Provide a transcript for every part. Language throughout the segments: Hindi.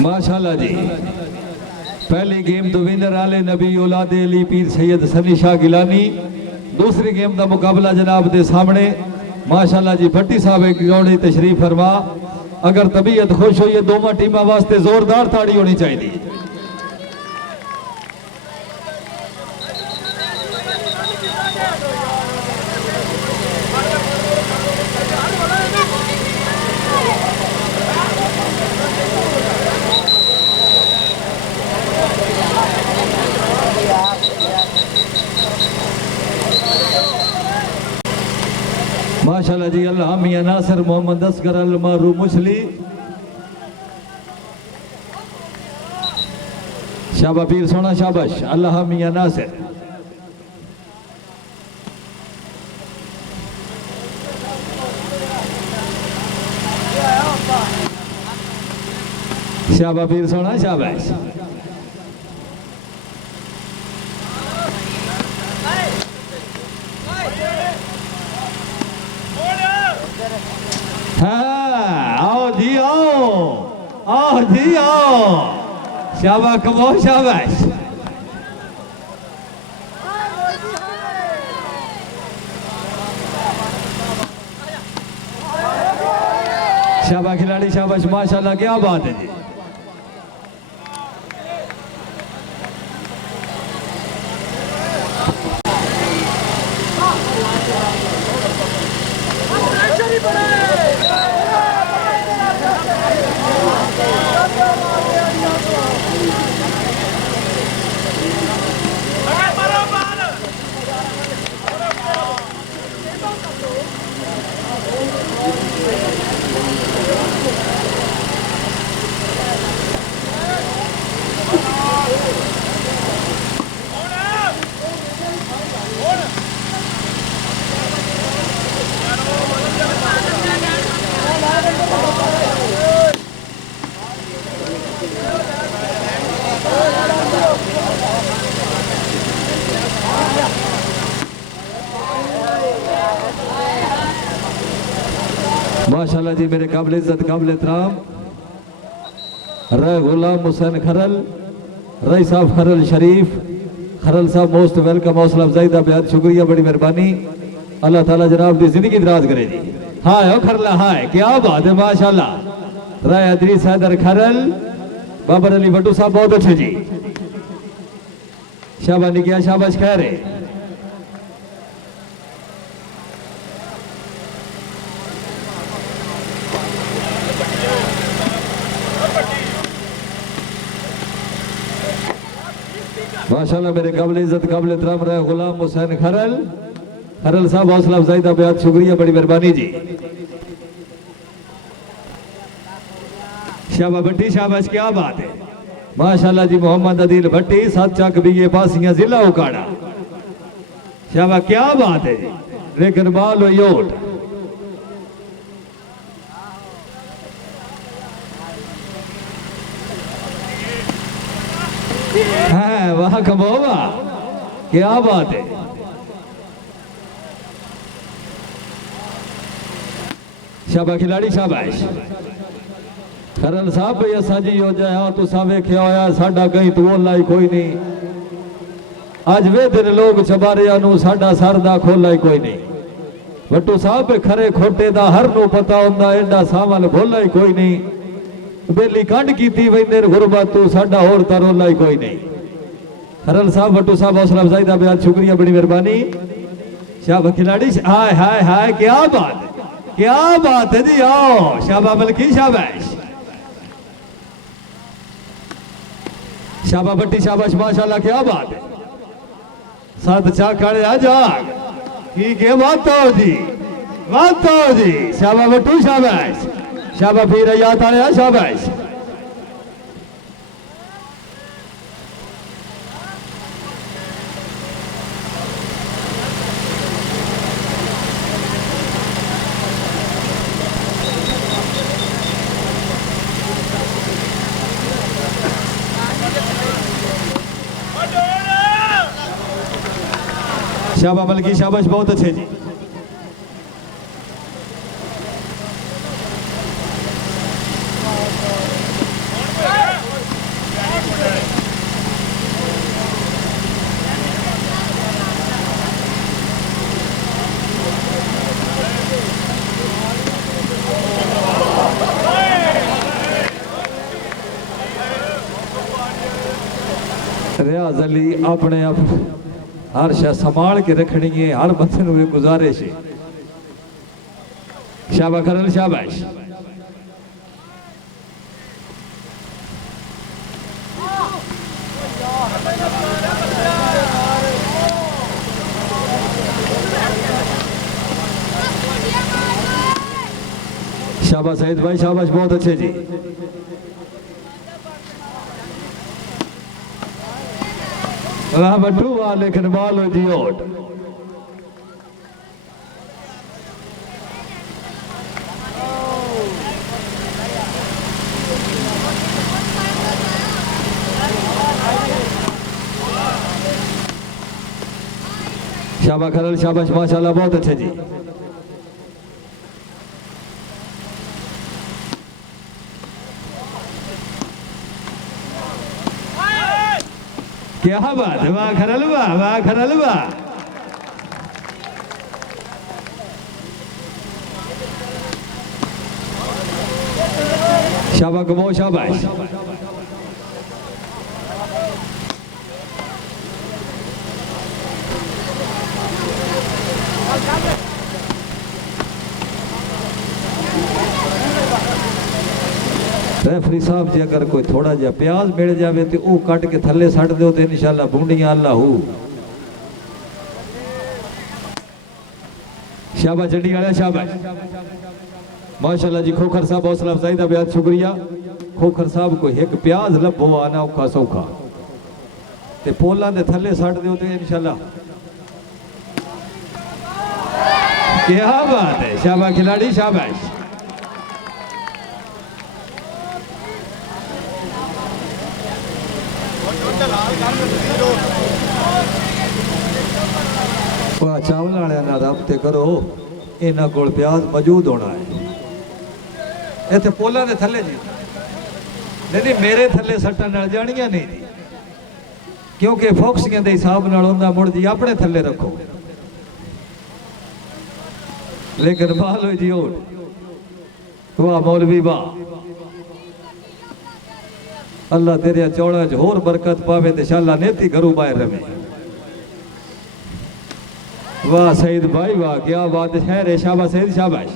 माशाल्लाह जी। पहली गेम तो विनर आले नबी औलादे अली पीर सैयद सनी शाह गिलानी। दूसरी गेम का मुकाबला जनाब के सामने माशाल्लाह जी भट्टी साहब एक गौड़ी तशरीफ फरमा। अगर तबीयत खुश हो ये दोनों टीमों वास्ते जोरदार ताड़ी होनी चाहिए। माशाल्लाह जी। अल्लाह मियां नासिर मोहम्मद असगर अल मारू मुछली। शाबा पीर सोना शाबाश। अल्लाह मियां नासिर। शाबा पीर सोना शाबाश। हाँ आओ जी आओ जी आओ। शाबाश कमो शाबाश। शाबाश खिलाड़ी शाबाश माशाल्लाह क्या बात है जी। माशाल्लाह जी मेरे काबिल इज्जत काबिल एहतराम रह गुलाम हुसैन खरल रई साहब खरल शरीफ खरल साहब मोस्ट वेलकम हौसला अफजाई का बेहद शुक्रिया बड़ी मेहरबानी। अल्लाह ताला जनाब की जिंदगी दराज करे जी। हाय ओ खरला हाय क्या बात है माशाल्लाह। राय अदरी सैदर खरल बाबर अली भट्टू साहब बहुत अच्छे जी। शाबाश निकिया शाबाश खैर है। माशाल्लाह मेरे काबिल इज्जत काबिल एहतराम रहे गुलाम हुसैन खरल खरल साहब हौसला अफजाई का बेहद शुक्रिया बड़ी मेहरबानी जी। शाबा भट्टी शाबाश क्या बात है माशाल्लाह जी। मोहम्मद अदील भट्टी 7 चक बीए पासियां जिला उकाड़ा। शाबा क्या बात है जी। लेकिन बाल हो योट है वहां कमोवा क्या बात है। शाबा खिलाड़ी शाबाश। खरल साहब भैया साजी हो जाए तुसा वेख्या होया साडा कहीं तो लाई कोई नहीं। अज वे दिन लोग चबारिया नू साडा सर दा खोला ही कोई नहीं। भट्टू साहब खरे खोटे दा हर नू पता हुंदा एडा सावल भोला ही कोई नहीं। बेली कंड कीती वेंदे गुरबत तू साडा होर तरोला ही कोई नहीं। खरल साहब भट्टू साहब हौसला अफजाई का बेहद शुक्रिया बड़ी मेहरबानी। शाबा खिलाड़ी हाय हाय हाय क्या बात है जी। आओ शाबा बल्कि शाबाश। शाबा भट्टी शाबाश माशाल्लाह क्या बात है। सात चाकड़े आ जाग ठीक है बात हो जी। शाबा भट्टू शाबाश। शाबा फिर याद आया शाबाश। शाबा बल्कि शाबाश बहुत अच्छे जी। रियाज अली अपने आप हर शय संभाल के रखनी है, हर बंदे नूं ये गुजारिश है। शाबाश करल शाबाश। शाबाश सईद भाई शाबाश, बहुत अच्छे जी। वाह बट्टू वाह, लेकिन बॉल हो जी आउट। शाबाश खरल शाबाश, माशाल्लाह बहुत अच्छे जी। क्या बात है, वाह खरल वाह, वाह खरल वाह। शाबाश गमो शाबाश। रेफरी साहब जी अगर कोई थोड़ा जा प्याज मिल जाए तो वो कट के थले सट दो तो इंशाल्लाह बूंदियां अल्लाह हो। शाबाश चंडी वाला शाबाश, माशाल्लाह जी। खोखर साहब हौसला अफजाई का बेहद शुक्रिया। खोखर साहब को एक प्याज लभो आना औखा सौखा ते पोलां दे थले सट दो तो इंशाल्लाह। क्या बात है, शाबाश खिलाड़ी शाबाश। चावल वाले ना रबते करो, इन्हों को प्याज मौजूद होना है। इतने पोलों के थले जी नहीं, मेरे थले सट्टा नल जानिया नहीं जी, क्योंकि फोक्सियां के हिसाब नाल होंदा मुड़ जी अपने थले रखो। लेकिन बाल हो जी ओट, वाह मौलवी वाह, अल्लाह तेरे चौड़ा च होर बरकत पावे ते शाला नेती घरों बाहर रहे। वाह सईद भाई वाह, क्या बात है। शाबाश सईद शाबाश।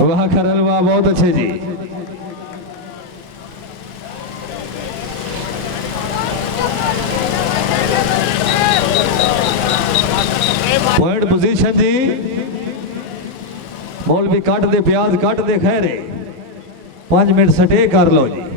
वाह खरल वाह, बहुत अच्छे जी। पॉइंट पोजीशन जी, मौलवी कट दे प्याज कट दे खैरे 5 मिनट सटे कर लो जी।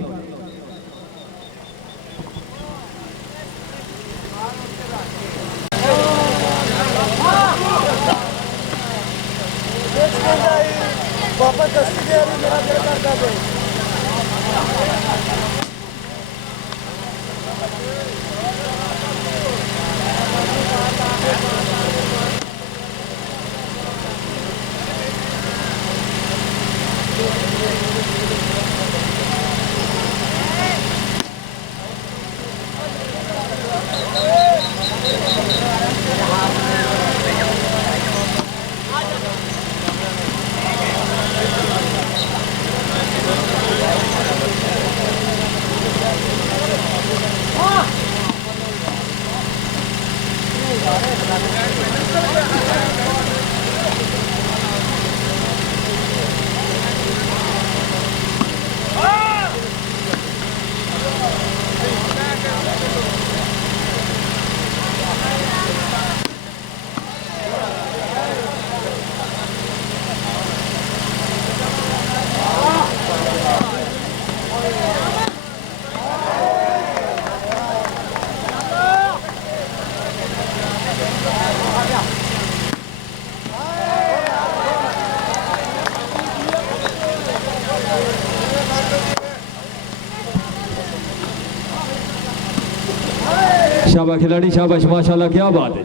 शाबाश खिलाड़ी शाबाश, माशाल्लाह क्या बात है।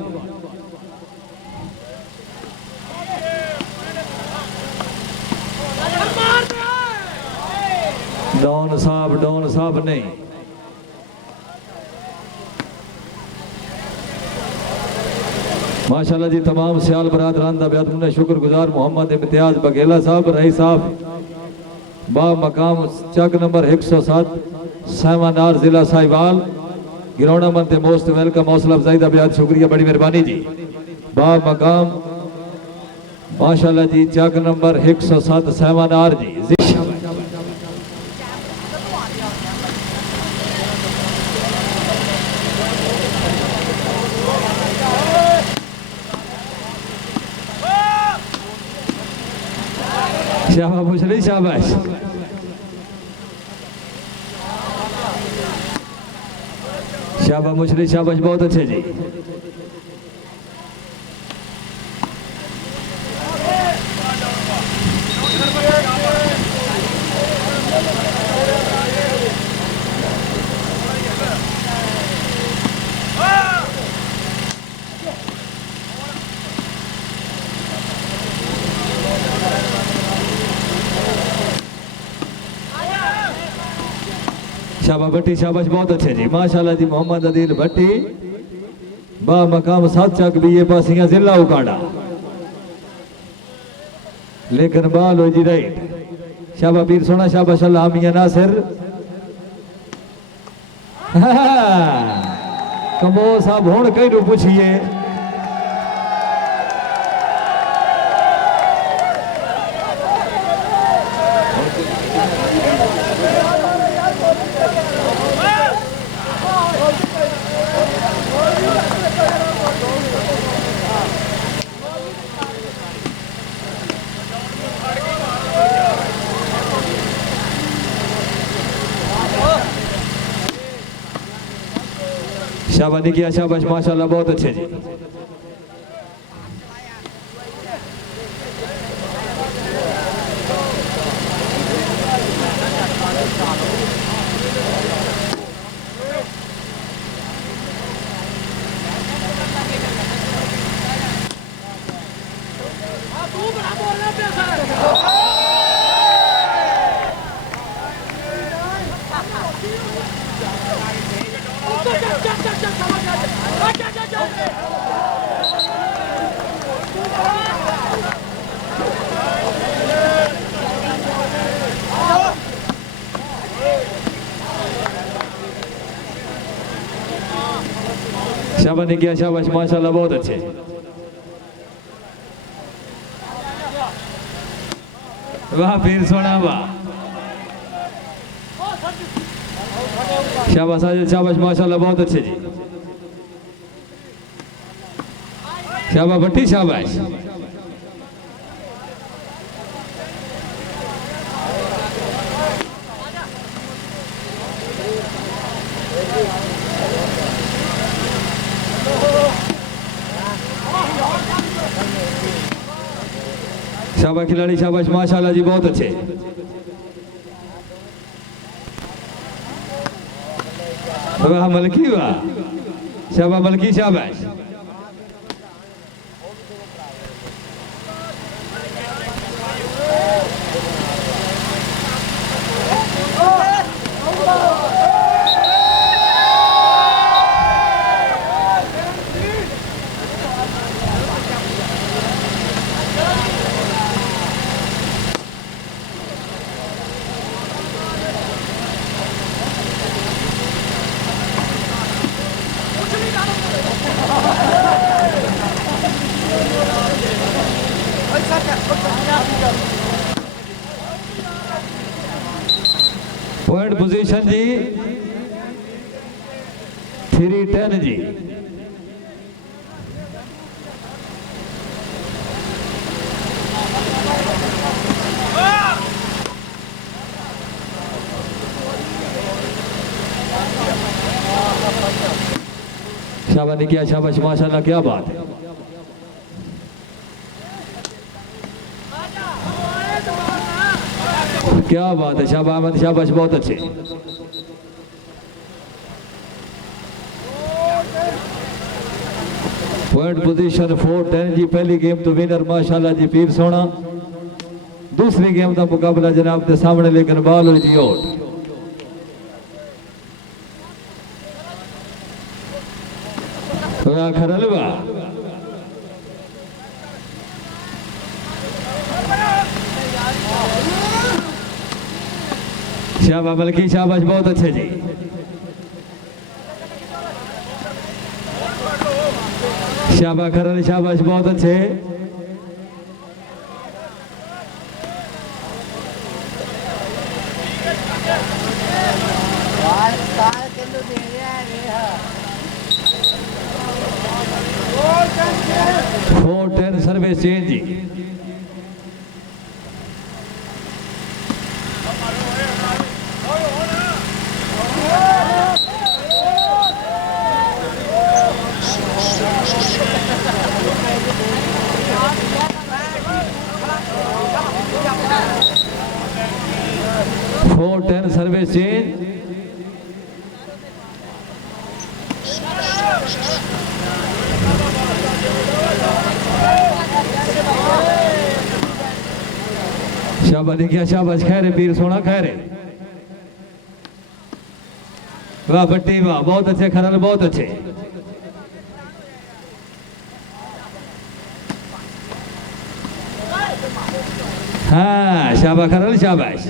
डॉन साहब नहीं, माशाल्लाह जी। तमाम सियाल बरादरान दा बेहद शुक्रगुजार। मोहम्मद इम्तियाज बघेला साहब, रही साहब बा मकाम चक नंबर 107 सहवानार जिला साहिवाल गिरौना मंते मोस्ट वेलकम हौसला अफजाई का बेहद शुक्रिया बड़ी मेहरबानी जी। बा मकाम माशाल्लाह जी चक नंबर 107 सहवानार जी। शाबाश मुशरी शाबाश शाबाश मुशरी शाबाश बहुत अच्छे जी। शाबाश भट्टी शाबाश बहुत अच्छे जी माशाल्लाह जी। मोहम्मद अदील भट्टी बा मकाम सात चक भी ये पासियां जिला उकाड़ा लेकिन बाल हो जी राइट। शाबाश पीर सोना शाबाश अल्लाह मियां नासिर कमो साहब हुण कई नु पूछिए शाबाश निकिया शाबाश माशाल्लाह बहुत अच्छे जी। शाबाश निकिया शाबाश माशाल्लाह बहुत अच्छे। वाह पीर सोना वाह शाबाश साजिद शाबाश माशाल्लाह बहुत अच्छे जी। शाबाश भट्टी शाबाश शाबाश खिलाड़ी शाबाश माशाल्लाह जी बहुत अच्छे। वाह मलकी वाह शाबाश मलकी शाबाश पॉइंट पोजीशन जी 310 जी। शाबाश निकिया शाबाश माशाल्लाह क्या बात है। क्या बात है शाबाश अहमद शाबाश बहुत अच्छे। पॉइंट पोजीशन 410 जी। पहली गेम तो विनर माशाल्लाह जी पीर सोना। दूसरी गेम का मुकाबला जनाब के सामने लेकर बाल हुई जी आउट। खरलवा शाबाश बल्कि शाबाश बहुत अच्छे जी। शाबाश खरल शाबाश बहुत अच्छे। फोर 10 सर्विस चेंज जी। Four 10 service change. शाबाश देखिए शाबाश खैर पीर सोना खैर। वाह भट्टी वाह बहुत अच्छे खरल बहुत अच्छे। हाँ शाबाश खरल शाबाश।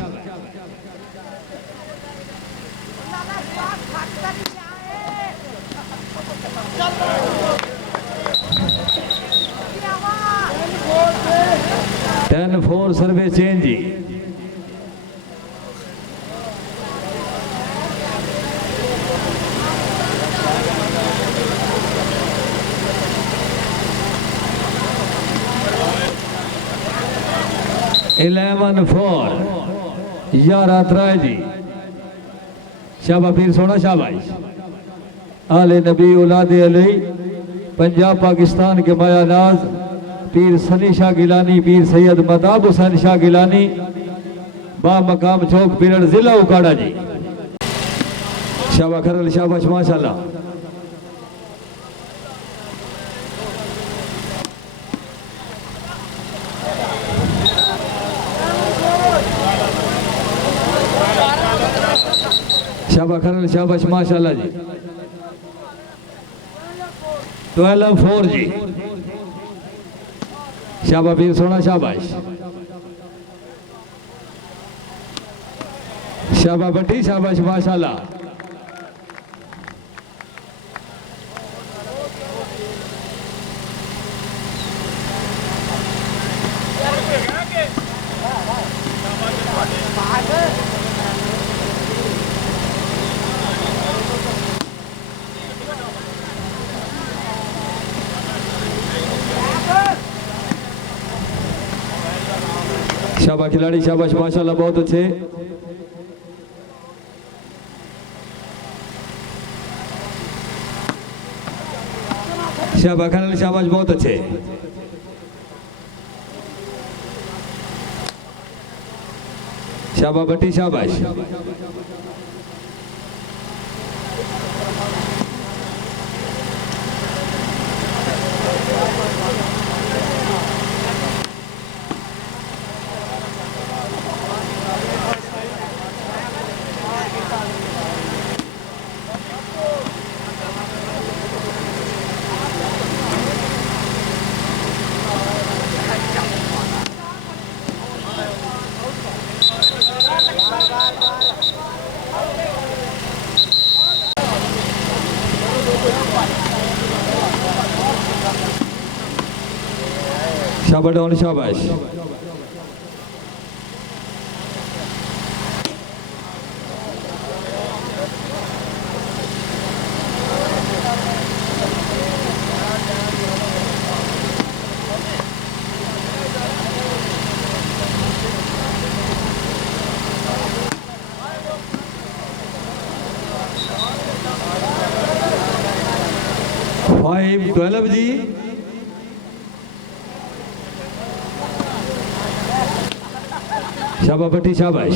टेन 4 सर्विस चेंज जी। इलेवन 4 11 3 जी। शाबाश पीर सोना शाबाश। आले नबी औलाद अली पंजाब पाकिस्तान के माया नाज पीर सनी शाह गिलानी पीर सैयद मताब हुसैन शाह गिलानी बा मकाम चौक पीरड़ जिला उकाड़ा जी। शाबाश खरल शाबाश माशाल्लाह। शाबाश खरल शाबाश माशाल्लाह जी। 12 4 जी। शाबाश पीर सोना शाबाश। शाबाश भट्टी शाबाश माशाल्लाह। शाबाश खिलाड़ी शाबाश माशाल्लाह बहुत अच्छे। शाबाश खिलाड़ी शाबाश बहुत अच्छे। शाबाश भट्टी शाबाश। शाबाश डाउन शाबाश। फाइव 12 जी। शाबाश भट्टी शाबाश।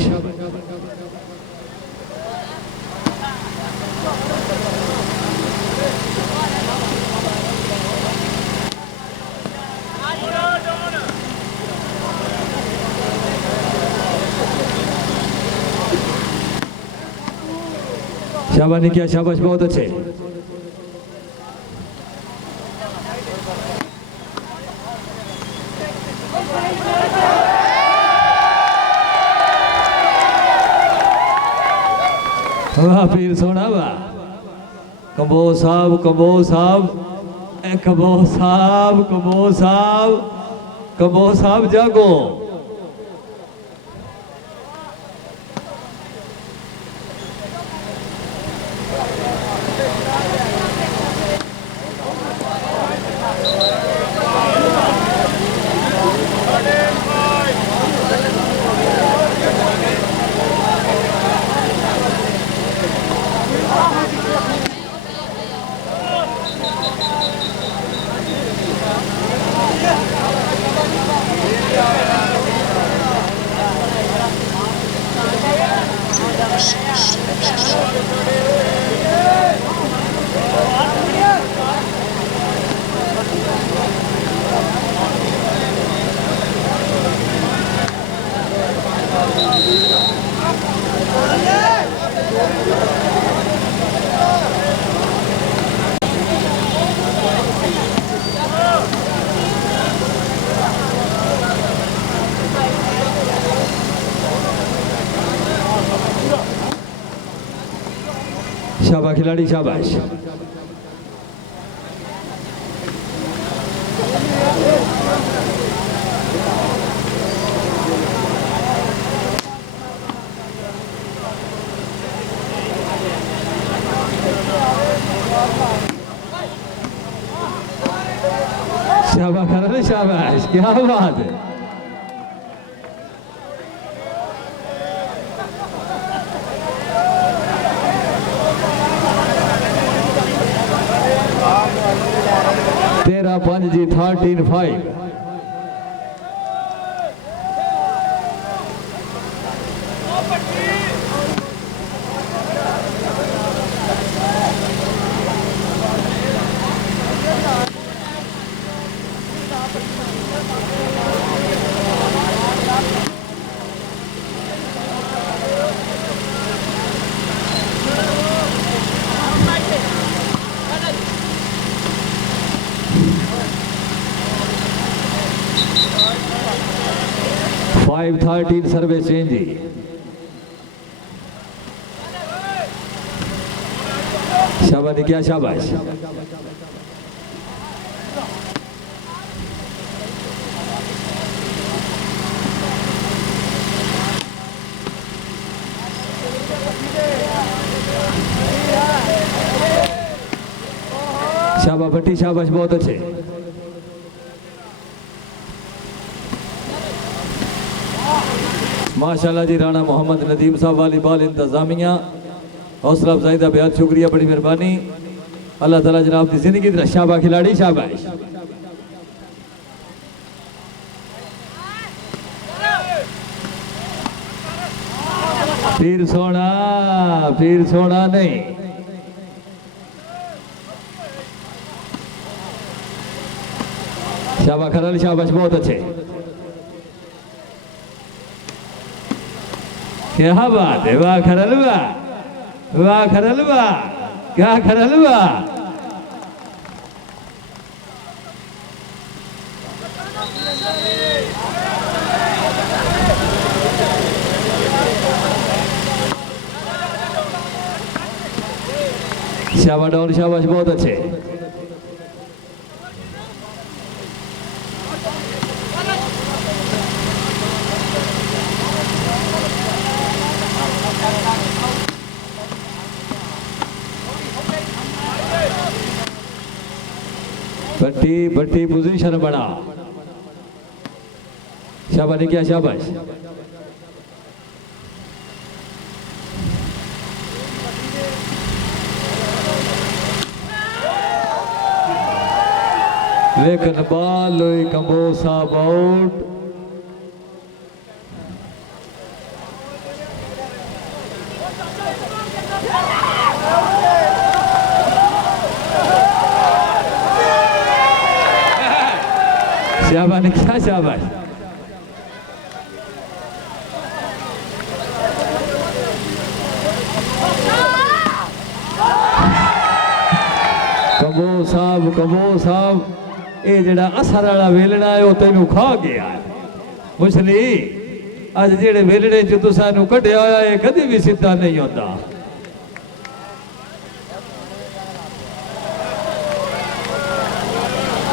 शाबाश ने किया शाबाश बहुत अच्छे। वाह पीर सोना वाह। कंबो साहब कंबो साहब कंबो साहब कंबो साहब कंबो साहब जागो। शाबाश खिलाड़ी शाबाश। शाबाश खिलाड़ी शाबाश, क्या बात है। तेरह 5 जी 13-5। फाइव 13 सर्वे चेंज ही। शाबाश क्या शाबाश। शाबाश भट्टी शाबाश, बहुत अच्छे। माशाल्लाह जी। राणा मोहम्मद नदीम साहब वाली बाल इंतजामिया हौसला अफजाई का बेहद शुक्रिया, बड़ी मेहरबानी। अल्लाह ताला जनाब की जिंदगी दी शाबाश खिलाड़ी शाबाश। पीर सोना नहीं। शाबाश खिलाड़ी शाबाश, बहुत अच्छे। क्या बात है, वाह खरलवा, वाह खरलवा, क्या खरलवा। शाबाश डाउन शाबाश, बहुत अच्छे। भट्टी पोजीशन बना। शाबाश ने क्या शाबाश। लेकिन बाल लोई कंबो साहब आउट। शाबाश ने क्या शाबाश। कबो साहब ये जड़ा असर वाला वेलना है वो तेनू खा गया मुछली। अज जेड़े वेलने च तुसा नू कढ़िया होया है कदी भी सीधा नहीं होता।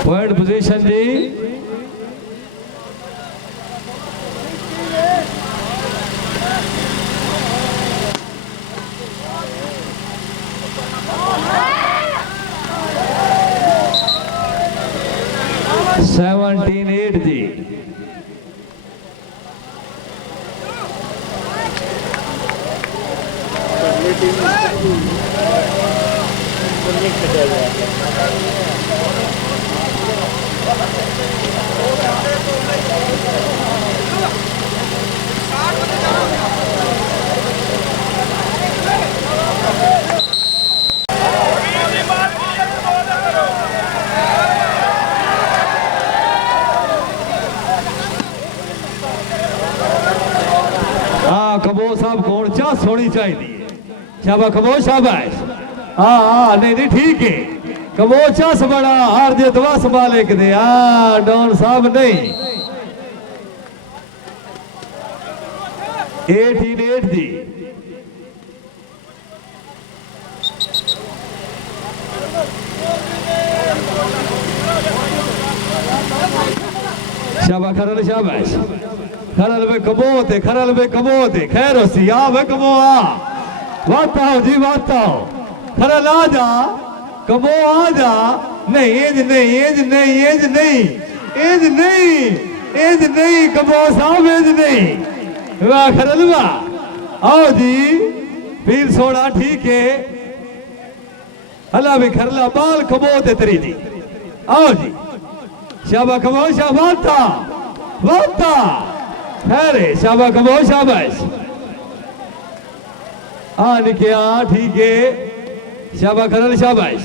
पॉइंट पोजीशन जी। सेवनटीन 8 जी। कबो साहब कौन चास होनी चाहिए। शाबाश कबो शाबाश। हाँ नहीं नहीं ठीक है। कबो चास बड़ा हार जे दवा संभाले के दे। डॉन साहब नहीं 18 जी। शाबाश खरल शाबाश। खरल में कबोते खरल में कबोते खैर होसी आ वे कबो आ वाताओ जी वाताओ खरल आ जा कबो आ जा। नहीं एज नहीं एज नहीं एज नहीं एज नहीं एज नहीं कबो साहब एज नहीं। वाह खरल वाह आओ जी पीर सोना ठीक है। हला भी खरला बाल कबोते तरी जी। आओ जी शाबाश कबो शाबाश था वाता अरे शाबाश कबो शाबाश। निकिया ठीक है। शाबाश खरल शाबाश।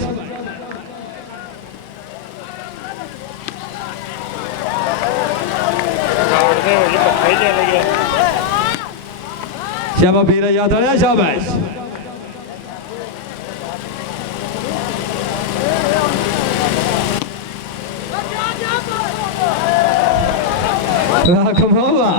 शाबाश पीरा याद आया शाबाश। कमावा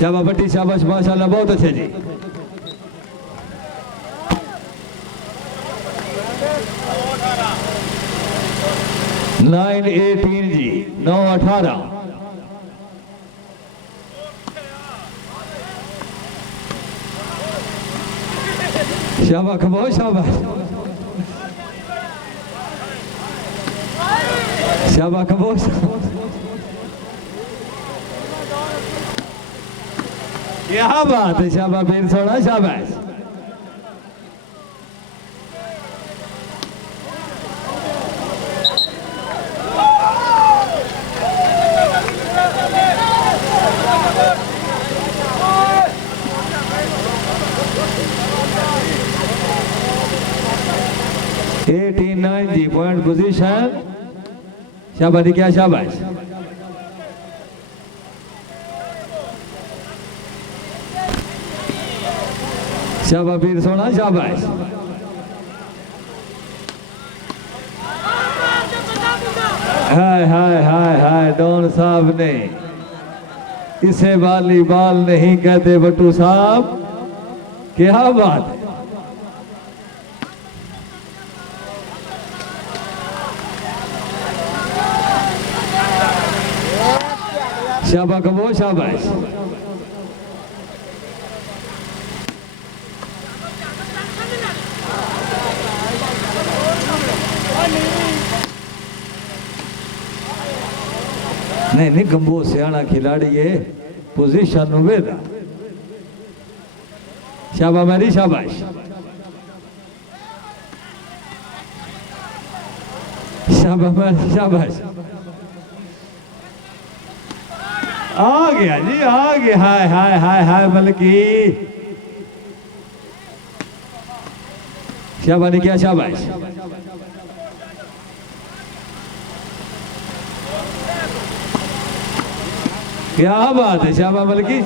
शाबाश भट्टी शाबाश माशाल्लाह बहुत अच्छे जी। नाइन 18 जी 9-18। शाबाश कबो शाबाश। शाबाश कबो क्या बात है। शाबाश पीर सोना शाबाश। जी पॉइंट पोजीशन। शाबाश क्या शाबाश। शाबाश पीर सोना शाबाश। हाय हाय हाय हाय डॉन साहब ने इसे वाली बाल नहीं कहते बट्टू साहब। क्या बात है। शाबाश कबो शाबाश। नहीं नहीं गंबो सियाना खिलाड़ी है पोजीशन वेदा। शाबाश मेरी शाबाश। शाबाश मेरी शाबाश। आ गया जी आ गया। हाय हाय हाय हाय मलकी। शाबाश क्या शाबाश। क्या बात है। शाबाश मलकी।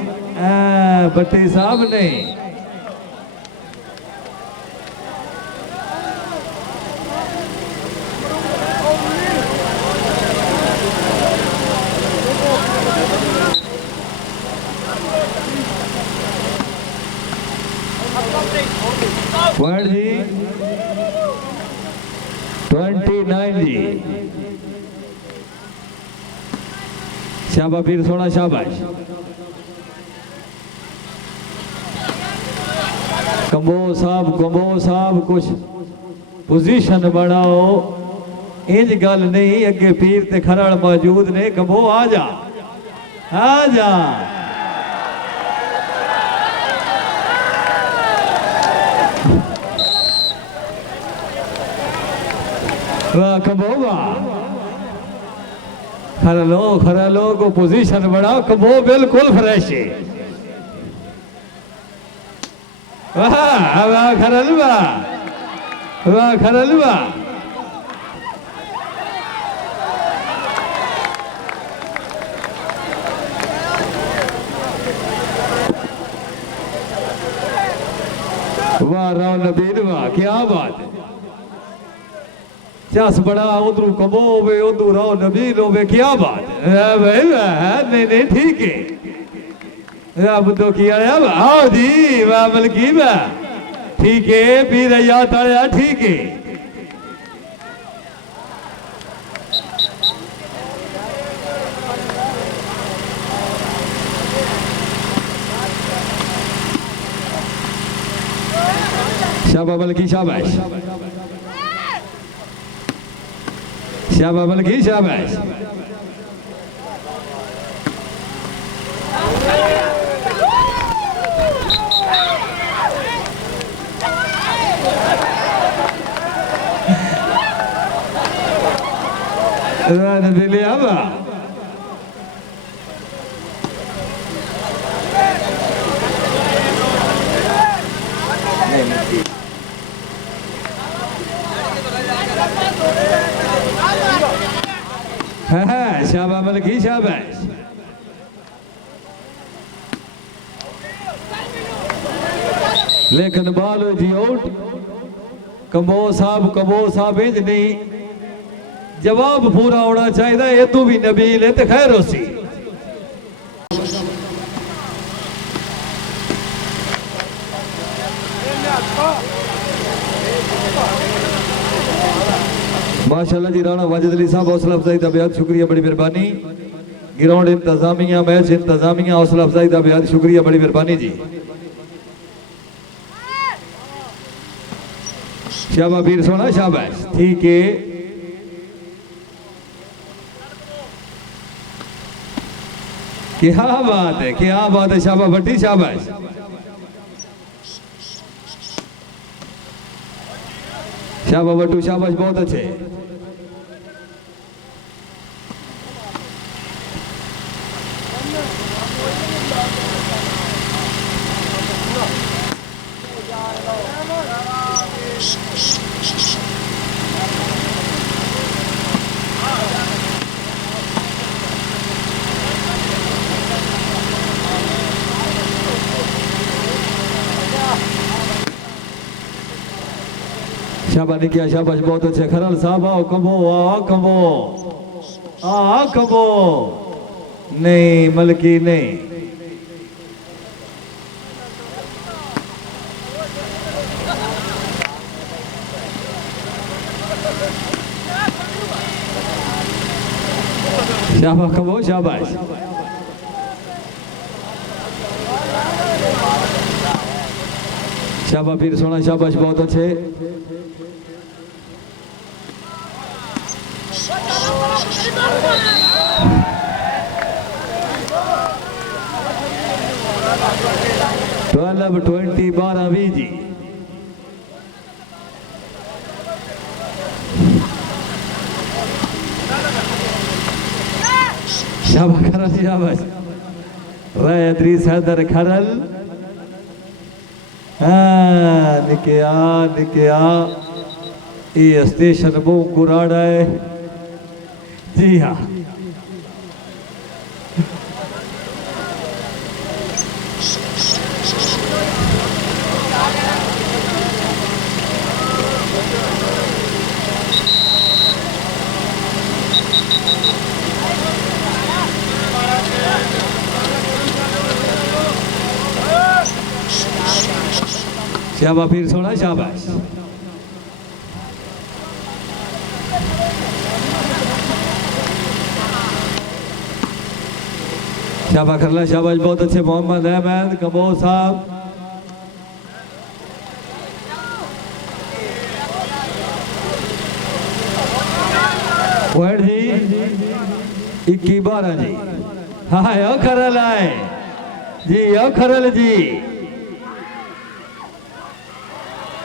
भट्टी साहब ने पॉइंट जी 29 जी। शाबाश वीर सोना शाबाश। कंबो साहब कुछ पोजीशन बनाओ। इंज गल नहीं अगे पीर ते खरड़ मौजूद ने। कंबो आ जा वाह कंबो वाह। खरा लो को पोजीशन बनाओ। कंबो बिल्कुल फ्रेश है। वाह खरलवा वाह राव नबीद वाह क्या बात है। चस बड़ा उधरू कबो होवे उधरू राव नबीद होवे क्या बात है भाई। नहीं ठीक है। अब तो किया आओ जी वाह बल्कि वाह ठीक है। पीर याद आया ठीक है। शाबाश बल्कि शाबाश बल्कि शाबाश। दिले अब शाबाश बल्कि शाबाश। लेकिन बालो जी आउट। कंबो साहब इंज नहीं जवाब पूरा होना चाहिए। ये तू भी नबील है तो खैर होसी। माशाल्लाह जी राणा वाजिद अली साहब हौसला अफजाई का बेहद शुक्रिया बड़ी मेहरबानी। ग्राउंड इंतजामिया मैच इंतजामिया हौसला अफजाई का बेहद शुक्रिया बड़ी मेहरबानी जी। शाबाश वीर सोना शाबाश ठीक है। क्या बात है शाबाश भट्टी शाबाश। शाबाश भट्टू शाबाश बहुत अच्छे। शाबाश ने किया शाबाश बहुत अच्छे। खरल साहब आओ कबो नहीं मलकी नहीं। शाबाश कबो शाबाश। शाबाश फिर सोना शाबाश बहुत अच्छे। ट्वेल्व 20 12 जी। शाबाश खरल शाबाश। रायत्री सदर खरल निकया ये स्टेशन बो कुराड़ा है जी हाँ। शाबा पीर सोना शाबाश। शाबा करला शाबाश बहुत अच्छे मोहम्मद अहमद कबो साहब। पॉइंट जी 21-12 जी। हाँ यो खरल आए जी यो खरल जी।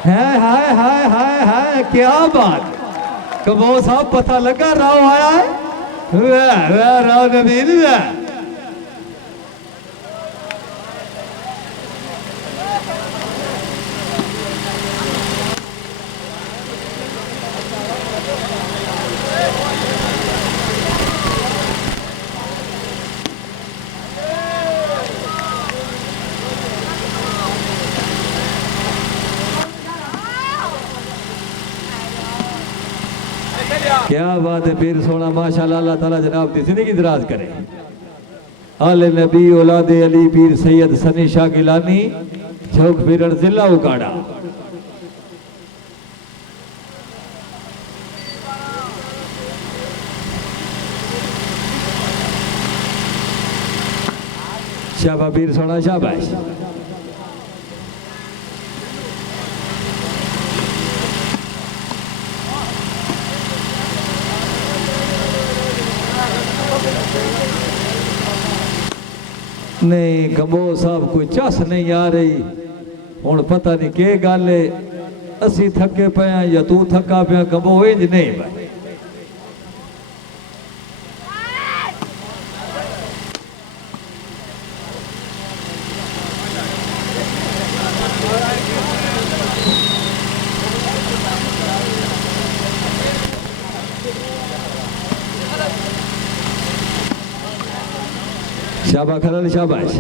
है हाय हाय हाय हाय क्या बात कबो साहब पता लगा राव आया है। वाह वाह राव नबील वाह। क्या बात है पीर सोना माशाल्लाह अल्लाह ताला जनाब की जिंदगी दराज करे। आले नबी औलादे अली पीर सैयद सनी शाह गिलानी चौक पीरड़ जिला उकाड़ा। शाबा पीर सोना शाबाश। नहीं कबो साहब कोई चस नहीं आ रही हूँ पता नहीं के गल है। असी थके पे या तू थका पिया कबो इंज नहीं भाई। शाबा खरल शाबाश।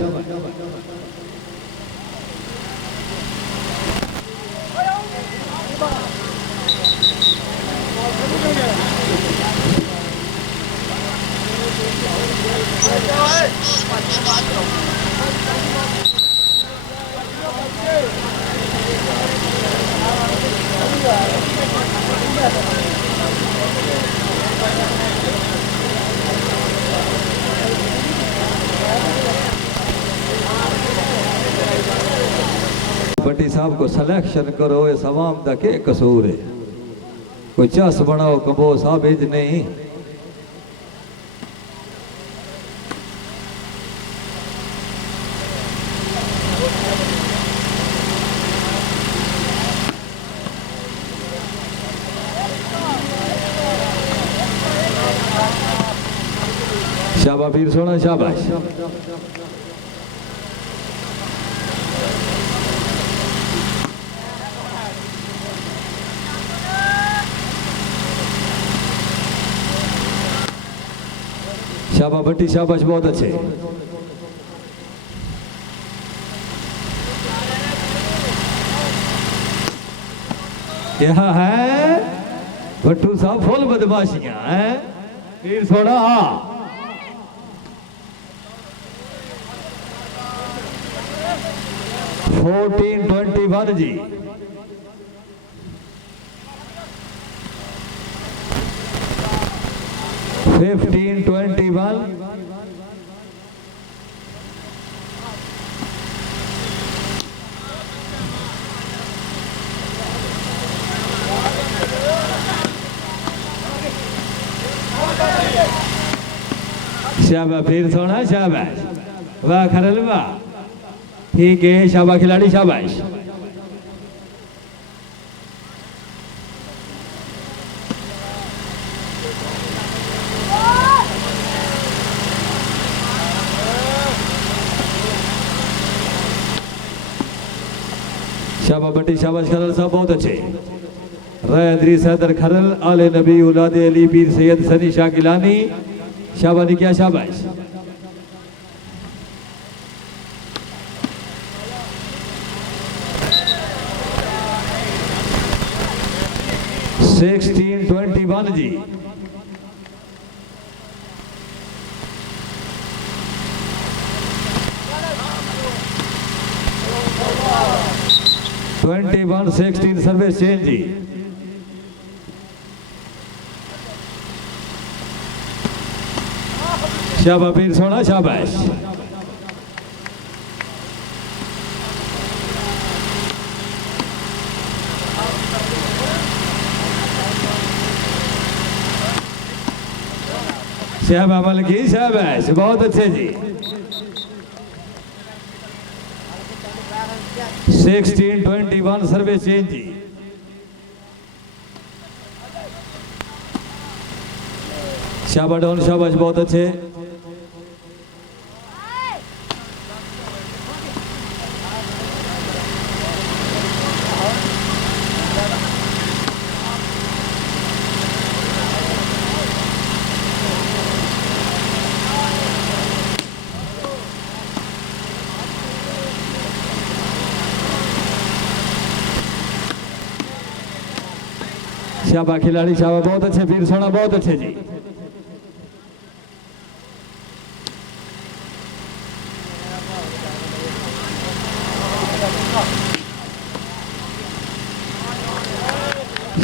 भट्टी साहब को सिलेक्शन करो इस अवाम का के कसूर है। कोई चस बनाओ कबो साहब इज नहीं। शाबा पीर सोना शाबाश। शाबा भट्टी शाबाश बहुत अच्छे। यहाँ है भट्टू साहब फुल बदमाशियां हैं पीर सोना। 14-21 जी। फिफ्टीन 21 शाबा फिर सोना शाबाश। वाह खरल वाह ठीक है शाबा खिलाड़ी शाबाश। शाबा भट्टी शाबाश खरल साहब बहुत अच्छे। राय अदरीस हैदर खरल आले नबी औलादे अली पीर सैयद सनी शाह गिलानी शाबा ने क्या शाबाश। सिक्सटीन 21 जी। 21-16 सर्विस चेंज जी। शाबाश पीर सोना शाबाश। शाबाश मलकी शाबाश बहुत अच्छे जी। 16-21 सर्विस चेंज जी। शाबाश डाउन शाबाश बहुत अच्छे। शाबाश खिलाड़ी शाबाश बहुत अच्छे पीर सोना बहुत अच्छे जी।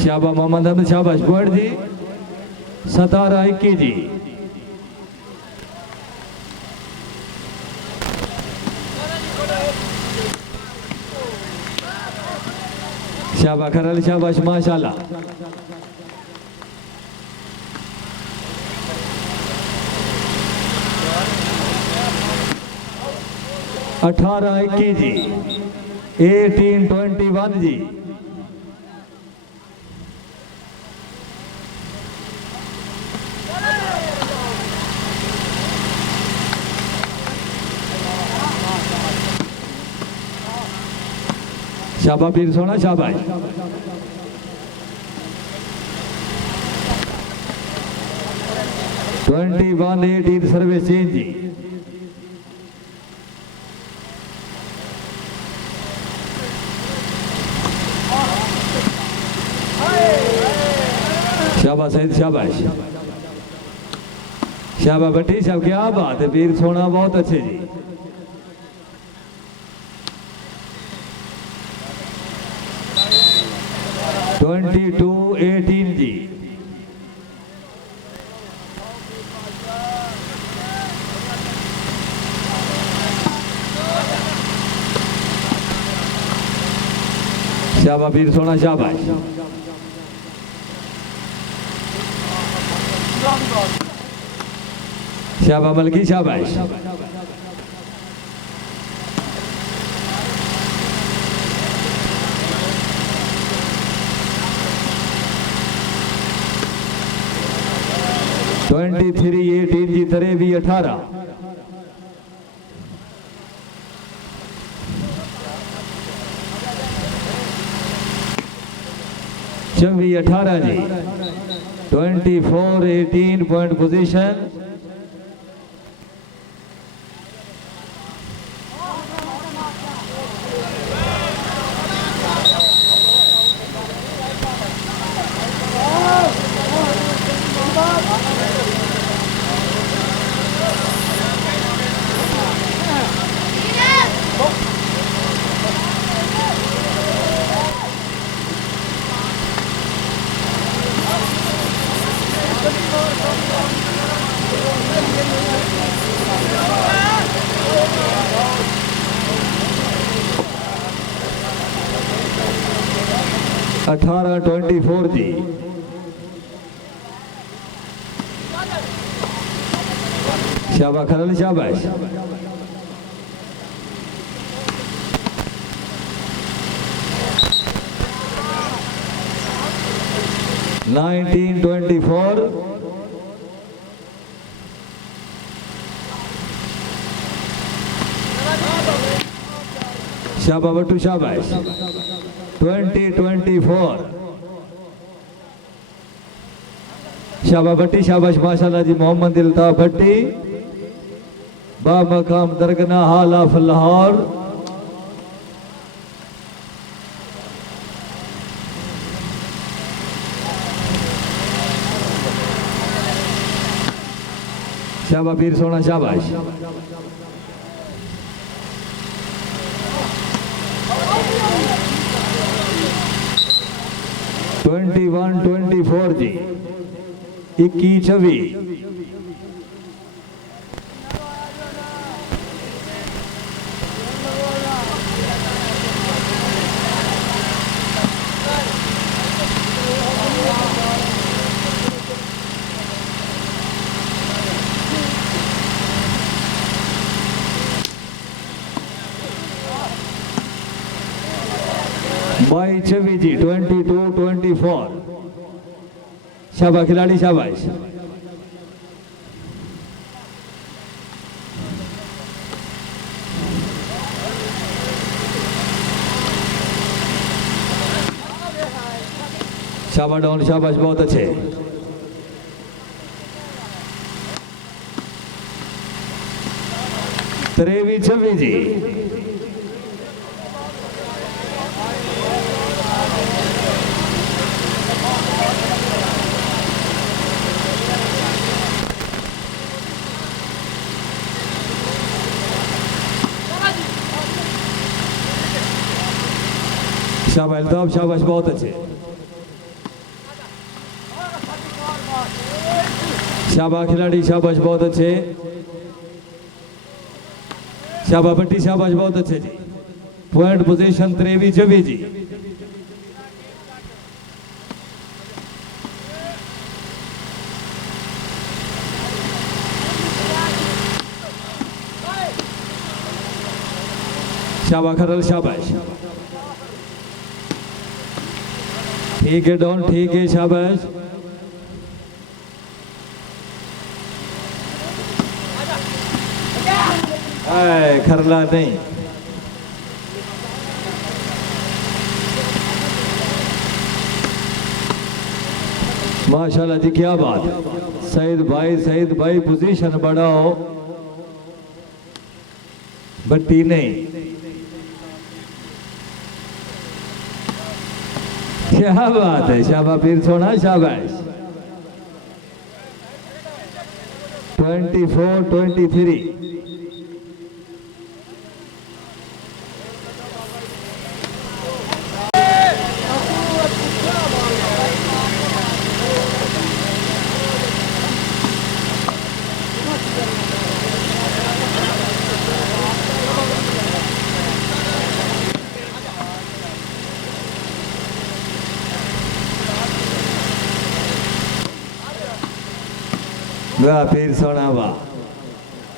शाबाश मोहम्मद अहमद शाबाश पॉइंट जी। 17-21 जी। शाबाश खरल शाबाश माशाल्लाह। अठारह 21 जी। 18-21 जी। शाबाश पीर सोना शाबाश। ट्वेंटी 21-18 सर्विस चेंज जी। शाबाश सईद शाबाश। शाबाश भट्टी साहब क्या बात है पीर सोना बहुत अच्छे जी। ट्वेंटी 22-18 जी। शाबाश पीर सोना शाबाश। शाबाश मलकी शाबाश। ट्वेंटी 23-18 जी। 23-18 24-18 जी। 24-18 पॉइंट पोजीशन। अठारह 24 जी। शाबाश खरल शाबाश। नाइनटीन 24 शाबाश बट्टू शाबाश। 20-24 शाबाश भट्टी शाबाश माशाल्लाह जी। मोहम्मद इल्ताफ भट्टी बा मकाम दरगना हाल ऑफ लाहौर। शाबाश पीर सोना शाबाश। 21-24 जी 21-24 22-24 जी 22-24 शाबाश खिलाड़ी शाबाश शाबाश डाउन शाबाश बहुत अच्छे 23-26 जी शाबाश अल्ताफ शाबाश बहुत अच्छे शाबाश खिलाड़ी शाबाश बहुत अच्छे शाबाश भट्टी शाबाश बहुत अच्छे जी पॉइंट पोजीशन 23-26 जी शाबाश खरल शाबाश ठीक है डॉन ठीक है शाबाश खरला नहीं माशाल्लाह जी क्या बात सईद भाई पोजीशन बढ़ाओ बट्टी नहीं क्या बात है शाबाश पीर सोना शाबाश 24-23 वाह पीर सोना वाह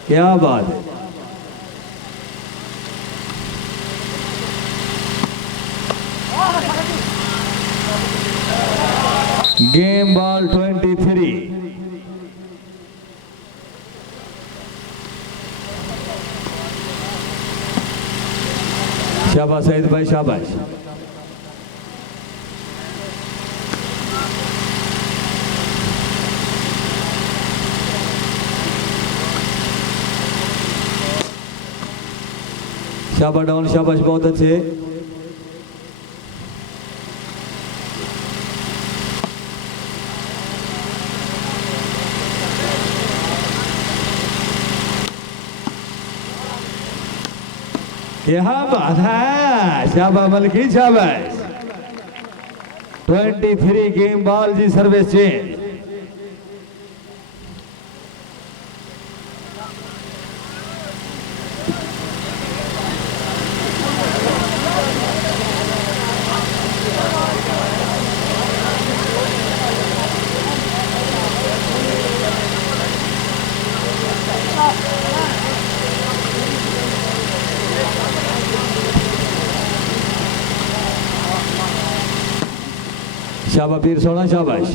क्या बात है गेम बॉल 23 शाबाश सईद भाई शाबाश शाबाश डाउन शाबाश बहुत अच्छे यहाँ बात है शाबाश मलकी शाबाश 23 गेम बॉल जी सर्विस चेंज शाबाश पीर सोना शाबाश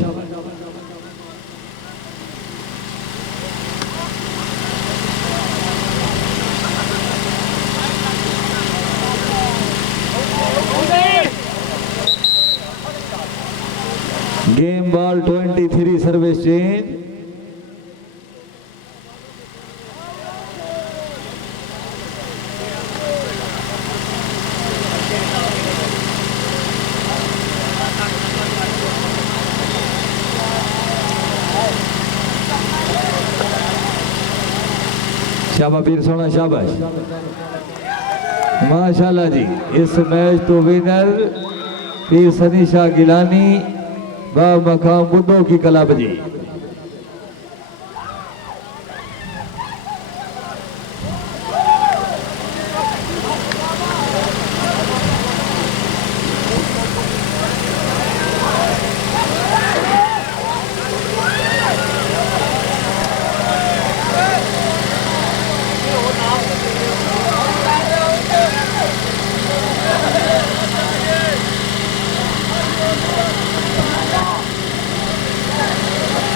गेम बॉल 23 सर्विस चेंज शाबाश पीर सोना शाबाश माशाल्लाह जी इस मैच तो विनर पीर सनी शाह गिलानी वाह मकाम बुद्धों की कलब जी।